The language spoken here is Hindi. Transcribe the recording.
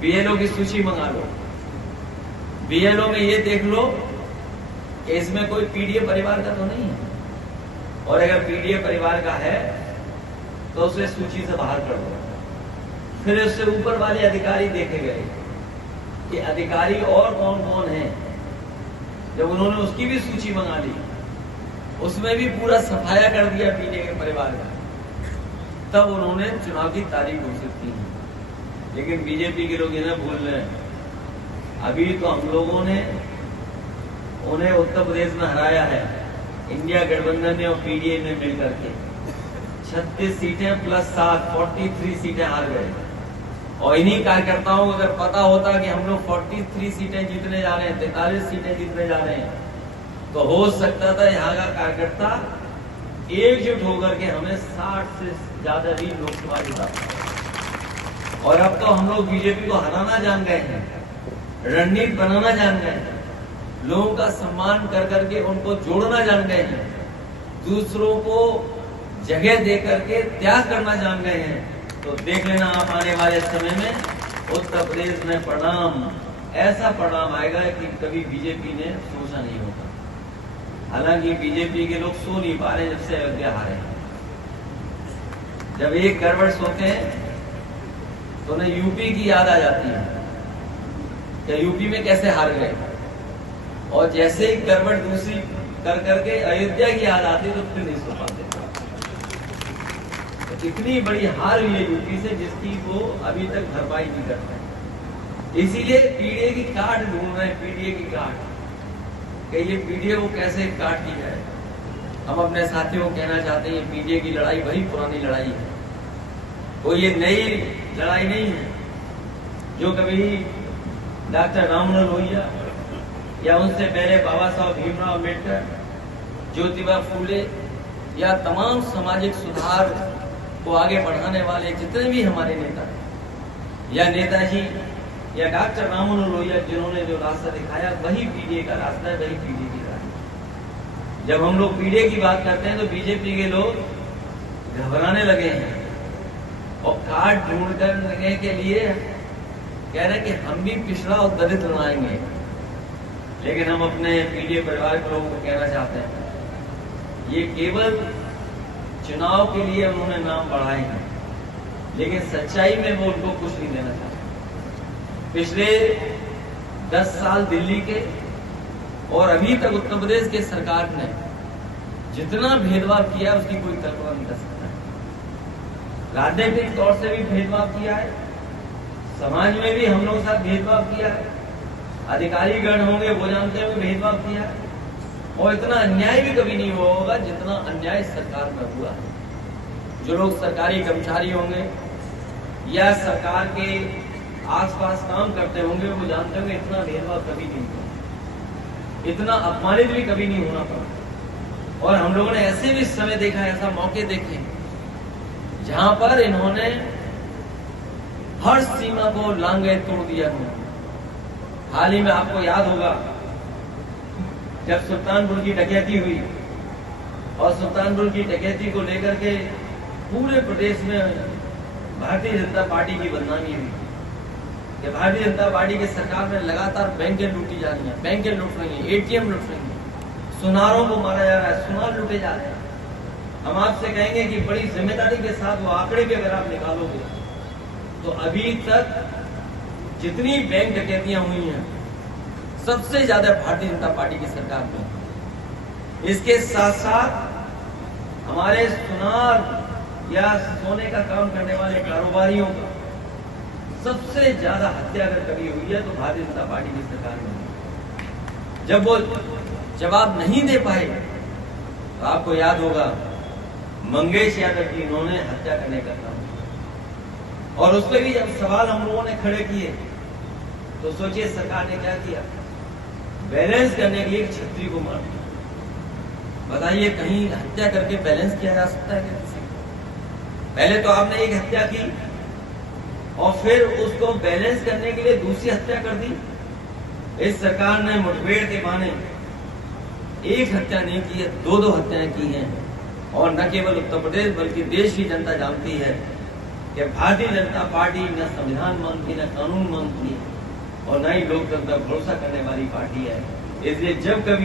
बीएलओ की सूची मंगा लो। बीएलओ में ये देख लो कि इसमें कोई पीडीए परिवार का तो नहीं है, और अगर पीडीए परिवार का है तो उसे सूची से बाहर कर दो। फिर उससे ऊपर वाले अधिकारी देखे गए कि अधिकारी और कौन कौन है। जब उन्होंने उसकी भी सूची मंगा ली, उसमें भी पूरा सफाया कर दिया पीडीए के परिवार का, तब उन्होंने चुनाव की तारीख घोषित की। लेकिन बीजेपी के लोग इन्हें भूल रहे हैं। अभी तो हम लोगों ने उन्हें उत्तर प्रदेश में हराया है, इंडिया गठबंधन ने और पीडीए ने मिलकर के 36 सीटें प्लस 7 43 सीटें हार गए। और इन्हीं कार्यकर्ताओं को अगर पता होता कि हम लोग 43 सीटें जीतने जा रहे हैं, 43 सीटें जीतने जा रहे हैं, तो हो सकता था यहाँ का कार्यकर्ता एकजुट होकर के हमें 60 से ज्यादा भी लोकसभा जिता। और अब तो हम लोग बीजेपी को हराना जान गए हैं, रणनीति बनाना जान गए हैं, लोगों का सम्मान कर करके उनको जोड़ना जान गए हैं, दूसरों को जगह दे करके त्याग करना जान गए हैं। तो देख लेना आप आने वाले समय में उत्तर प्रदेश में परिणाम, ऐसा परिणाम आएगा कि कभी बीजेपी ने सोचा नहीं होगा। हालांकि बीजेपी के लोग सो नहीं पा रहे जब से अयोध्या हारे हैं। जब एक गड़बड़ सोते हैं तो उन्हें यूपी की याद आ जाती है कि यूपी में कैसे हार गए, और जैसे ही गड़बड़ दूसरी कर करके अयोध्या की याद आती तो फिर नहीं सो पाते। इतनी बड़ी हार हुई है यूपी से जिसकी वो अभी तक भरपाई नहीं करते। इसीलिए पीडीए की काट ढूंढ रहे हैं, पीडीए की काट, कि ये पीडीए को कैसे काट की जाए। हम अपने साथियों को कहना चाहते हैं, पीडीए की लड़ाई वही पुरानी लड़ाई है, कोई ये नई लड़ाई नहीं है जो कभी डॉक्टर राममनोहर लोहिया या उनसे पहले बाबा साहब भीमराव अम्बेडकर, ज्योतिबा फूले या तमाम सामाजिक सुधार को आगे बढ़ाने वाले जितने भी हमारे नेता हैं, या नेताजी या डॉक्टर राममनोहर लोहिया, जिन्होंने जो रास्ता दिखाया वही पीडीए का रास्ता है, वही पीडीए की रास्ता। जब हम लोग पीडीए की बात करते हैं तो बीजेपी के लोग घबराने लगे हैं और कार्ड ढूंढ करने के लिए कह रहे हैं कि हम भी पिछड़ा और दलित बनाएंगे। लेकिन हम अपने पीडीए परिवार के लोगों को कहना चाहते हैं, ये केवल चुनाव के लिए उन्होंने नाम बढ़ाए हैं, लेकिन सच्चाई में वो उनको कुछ नहीं देना चाहते। पिछले 10 साल दिल्ली के और अभी तक उत्तर प्रदेश के सरकार ने जितना भेदभाव किया उसकी कोई कल्पना नहीं कर सकता। राजनीतिक तौर से भी भेदभाव किया है, समाज में भी हम लोगों के साथ भेदभाव किया है, अधिकारी गण होंगे वो जानते हैं भेदभाव किया है, और इतना अन्याय भी कभी नहीं हुआ होगा जितना अन्याय सरकार में हुआ है। जो लोग सरकारी कर्मचारी होंगे या सरकार के आसपास काम करते होंगे वो जानते होंगे इतना भेदभाव कभी नहीं हुआ, इतना अपमानित भी कभी नहीं होना पड़ा। और हम लोगों ने ऐसे भी समय देखा है, ऐसा मौके देखे जहां पर इन्होंने हर सीमा को लांघे तोड़ दिया। हाल ही में आपको याद होगा जब सुल्तानपुर की डकैती हुई, और सुल्तानपुर की डकैती को लेकर के पूरे प्रदेश में भारतीय जनता पार्टी की बदनामी हुई कि भारतीय जनता पार्टी की सरकार में लगातार बैंकें लूटी जा रही हैं, बैंकें लूट रही हैं, एटीएम लूट रही हैं, सुनारों को मारा जा रहा है, सुनार लूटे जा रहे हैं। हम आपसे कहेंगे कि बड़ी जिम्मेदारी के साथ वो आंकड़े भी अगर आप निकालोगे तो अभी तक जितनी बैंक डकैतियां हुई हैं सबसे ज्यादा भारतीय जनता पार्टी की सरकार में। इसके साथ साथ हमारे सुनार या सोने का काम करने वाले कारोबारियों का सबसे ज्यादा हत्या अगर कभी हुई है तो भारतीय जनता पार्टी की सरकार में। जब वो जवाब नहीं दे पाए तो आपको याद होगा मंगेश यादव की इन्होंने हत्या करने का काम, और उस पर भी जब सवाल हम लोगों ने खड़े किए तो सोचिए सरकार ने क्या किया, बैलेंस करने के लिए एक छतरी को मार दिया। बताइए कहीं हत्या करके बैलेंस किया जा सकता है क्या किसी को? पहले तो आपने एक हत्या की और फिर उसको बैलेंस करने के लिए दूसरी हत्या कर दी। इस सरकार ने मुठभेड़ के बहाने एक हत्या नहीं की है, 2-2 हत्याएं की हैं। और न केवल उत्तर प्रदेश बल्कि देश की जनता जानती है कि भारतीय जनता पार्टी न संविधान मानती, न कानून मानती है और न ही लोकतंत्र पर भरोसा करने वाली पार्टी है। इसलिए जब कभी